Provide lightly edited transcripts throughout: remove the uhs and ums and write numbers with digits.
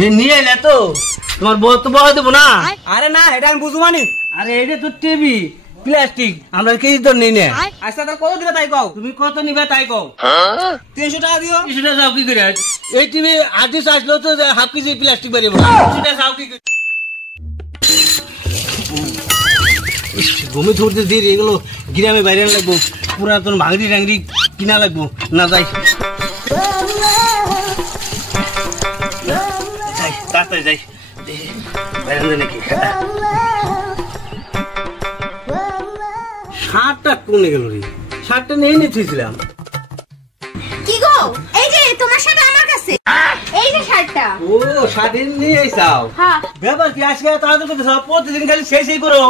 নিয়ে এলে তো তোমার বউ তো বড় দেবো না। আরে না এটা আমি বুঝবো নি। আরে এটা তো টিভি প্লাস্টিক, আমরা কেজি তো নেই না। আচ্ছা তার কত দিবে তাই কও। তুমি কত নিবে তাই কও। 300 টাকা দিও। 300 টাকা যাও কি করে? এই টিভি আর্টিস আসলো তো হাফ কেজি প্লাস্টিক বেরিয়ে 300 টাকা যাও কি করে? ঘুমে ধরতে দেরি এগুলো গ্রামে বাইরে লাগবো, পুরাতন ভাঙড়ি টাংড়ি কিনা লাগবো না। যাই তাড়াতাড়ি যাই বাইরে নাকি। শার্টটা কোনে গেল রে? শার্টটা নিয়ে নিয়েছিলাম। কি গো, এই যে তোমার শার্ট আমার কাছে, এই যে শার্টটা। ও শার্ট নিয়ে আইছাও? হ্যাঁ। ব্যাপার কি আজকে তাড়াতাড়ি করতেছ? প্রতিদিন খালি সেই করো।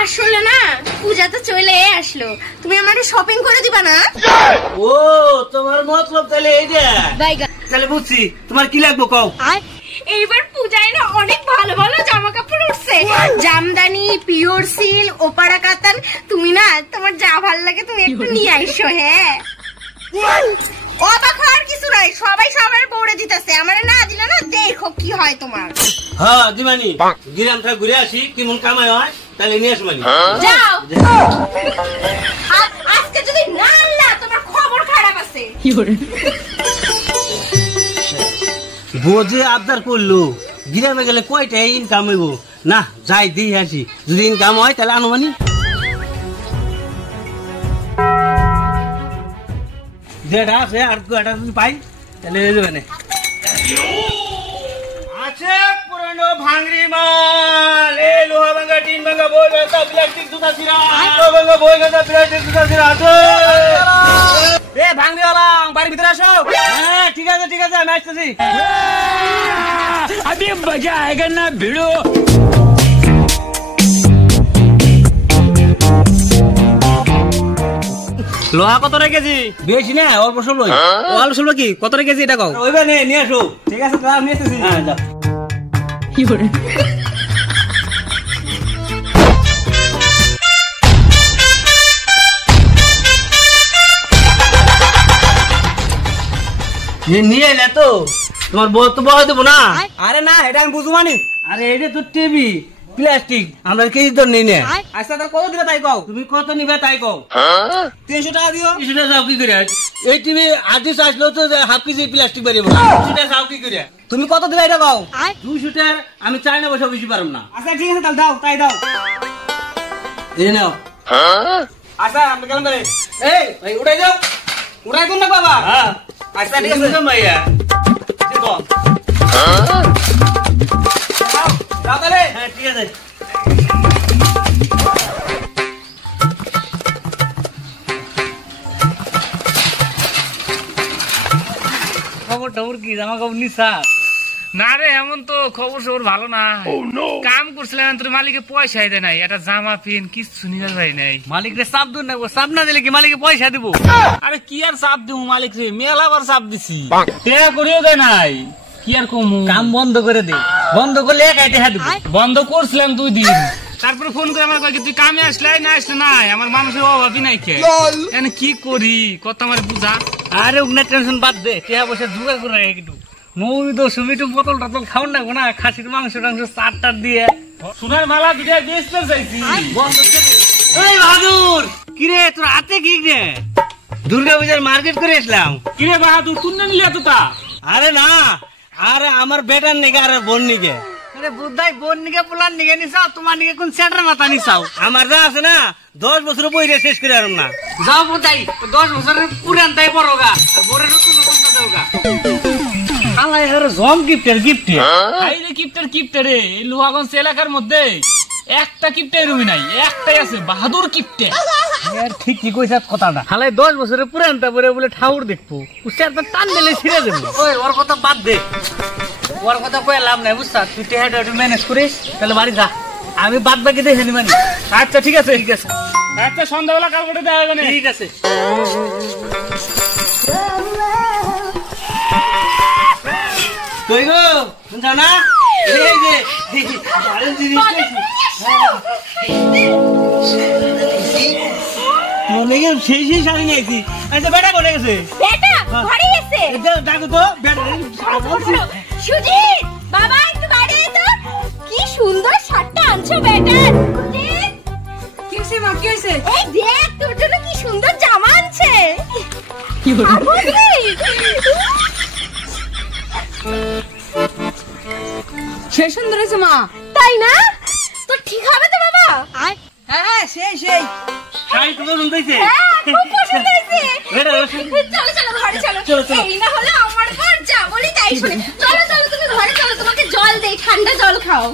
আসলে না পূজা তো চলে আসলো, তুমি আমাকে শপিং করে দিবা না? ও তোমার মতলব তাহলে এইটা। তাহলে বুঝছি, তোমার কি লাগবে কও। এইবার পূজায় না অনেক ভালো ভালো জামা কাপড় উঠছে, জামদানি, পিওর সিল, ওপারা কাতান। তুমি না তোমার যা ভালো লাগে তুমি একটু নিয়ে আইসো। হ্যাঁ অবাক হওয়ার কিছু নাই, সবাই সবার বউরে দিতেছে, আমার না দিলে না দেখো কি হয় তোমার। হ্যাঁ দিমানি, গ্রামটা ঘুরে আসি কেমন কামাই হয় তাহলে নিয়ে আসো। মানে যাও, আজকে যদি না আনলা তোমার খবর খারাপ আছে। বোঝে আবদার করলো, গ্রামে গেলে কয়টা ইনকাম হইব না? যাই দিয়ে আসি, যদি ইনকাম হয় তাহলে আনুমানি। যেটা আছে আর এটা যদি পাই তাহলে যাবে না। আছে পুরানো ভাঙড়ি মাল, এই লোহা ভাঙা, টিন ভাঙা, বই গাঁথা, প্লাস্টিক জুতা ছিঁড়া, ভাঙা বই গাঁথা, প্লাস্টিক জুতা ছিঁড়া আছে। এ ভাঙড়িওয়ালা বাড়ির ভিতরে আসো। হ্যাঁ ঠিক আছে ঠিক আছে, আমি আসতেছি। अभी मजा आएगा ना भिड़ो। লোহা কত রেখেছি? বেশি না, অল্প স্বল্পই। অল্প স্বল্প কি কত রেখেছি এটা কও। ওইবা নিয়ে আসো। ঠিক আছে তাহলে আমি এসেছি। হ্যাঁ যাও। নিয়ে এলে তো তোমার বউ তো বড় দেবো না। আরে না এটা আমি বুঝবো নি। আরে এটা তো টিভি প্লাস্টিক, আমরা কেজি তো নেই না। আচ্ছা তার কত দিবে তাই কও। তুমি কত নিবে তাই কও। 300 টাকা দিও। 300 টাকা যাও কি করে? এই টিভি আর্টিস আসলো তো হাফ কেজি প্লাস্টিক বেরিয়ে 300 টাকা যাও কি করে? তুমি কত দিবে এটা কও। 200 টাকা আমি চাই না, বসে বেশি পারব না। আচ্ছা ঠিক আছে তাহলে দাও, তাই দাও। এই নাও। আচ্ছা আমি গেলাম তাহলে। এই ভাই উঠাই যাও, উঠাই কোন না বাবা। হ্যাঁ আচ্ছা ঠিক আছে ভাইয়া। যাও তাহলে। হ্যাঁ ঠিক আছে। খবর টবর কি, জামা কাপড় নিছা? না রে এমন তো খবর সবর ভালো না। কাম করছিলাম তোর মালিকে পয়সা দেয় নাই, একটা জামা পেন কিছু নিবার পারি নাই। মালিক রে চাপ দিন না, চাপ না দিলে কি মালিকে পয়সা দিব? আরে কি আর চাপ দিব মালিক রে, মেলা বার চাপ দিছি, টেয়া করিও দেয় নাই। কি আর কমু, কাম বন্ধ করে দে, বন্ধ করলে একাই টাকা দিব। বন্ধ করছিলাম 2 দিন, তারপরে ফোন করে আমার কয় তুই কামে আসলাই না আসলে নাই, আমার মানুষের অভাবই নাই। কে এনে কি করি কত আমার বুঝা। আরে উগনা টেনশন বাদ দে, টেয়া বসে জোগাড় করে রাখ একটু। নবী তো সুমিটু বোতল টাতল খাও না গো না, খাসির মাংস টাংস চাট টাট দিয়ে সোনার মালা দুটা বেচতে চাইছি। বন্ধ করে। এই বাহাদুর কিরে তোর হাতে কি রে? দুর্গা পূজার মার্কেট করে আসলাম। কিরে বাহাদুর তুই না নিলে এতটা? আরে না, আরে আমার বেটার নিকে আর বোন নিকে। আরে বুদ্ধাই বোন নিকে পোলার নিকে নিছাও, তোমার নিকে কোন সেটার মাথা নিছাও? আমার যা আছে না 10 বছর বইরে শেষ করে আরম না। যাও বুদ্ধাই 10 বছরের পুরান তাই পড়োগা আর বড় নতুন নতুন দাওগা। আলাই হরে জম গিফটের গিফটে। আই রে কিপ্টের রে, এই লোহাগঞ্জ এলাকার মধ্যে একটা কিপ্টের রুমি নাই, একটাই আছে বাহাদুর কিপ্টে। আর ঠিক কি কইছাস কথাটা। হালাই 10 বছরের পুরান তারপরে বলে ঠাউর দেখবো, উস্তাদ তো টান দিলে ছিড়ে দেব। ওই ওর কথা বাদ দে, ওর কথা কই লাভ নাই বুঝছা। তুই টেহাটা একটু ম্যানেজ করিস, তাহলে বাড়ি যা, আমি বাদ বাকি দেখে নিবানি। আচ্ছা ঠিক আছে ঠিক আছে। আচ্ছা সন্ধ্যাবেলা কাল করে দেখা যাবে। ঠিক আছে। কই গো শুনছ না? এই যে দারুণ জিনিস মনে গেল সেই সেই শাড়ি নিয়েছি। আচ্ছা বেটা কোনে গেছে? বেটা ঘরে গেছে। ডাকো তো বেটা। সুজিত বাবা একটু বাইরে আয় তো। কি সুন্দর শার্টটা আনছো বেটার। সুজিত কি হয়েছে মা, কি হয়েছে? এই দেখ তোর জন্য কি সুন্দর জামা আনছে। সে সুন্দর হয়েছে মা। তাই না? তো ঠিক হবে তো বাবা? হ্যাঁ সেই সেই। শাড়ি তো পছন্দ হয়েছে? হ্যাঁ, খুব পছন্দ হয়েছে। বেটা, চলো চলো ঘরে চলো। চলো, চলো। এই না হলে আমার ঘর যা বলি তাই শুনে। চলো চলো তুমি ঘরে চলো, তোমাকে জল দেই, ঠান্ডা জল খাও।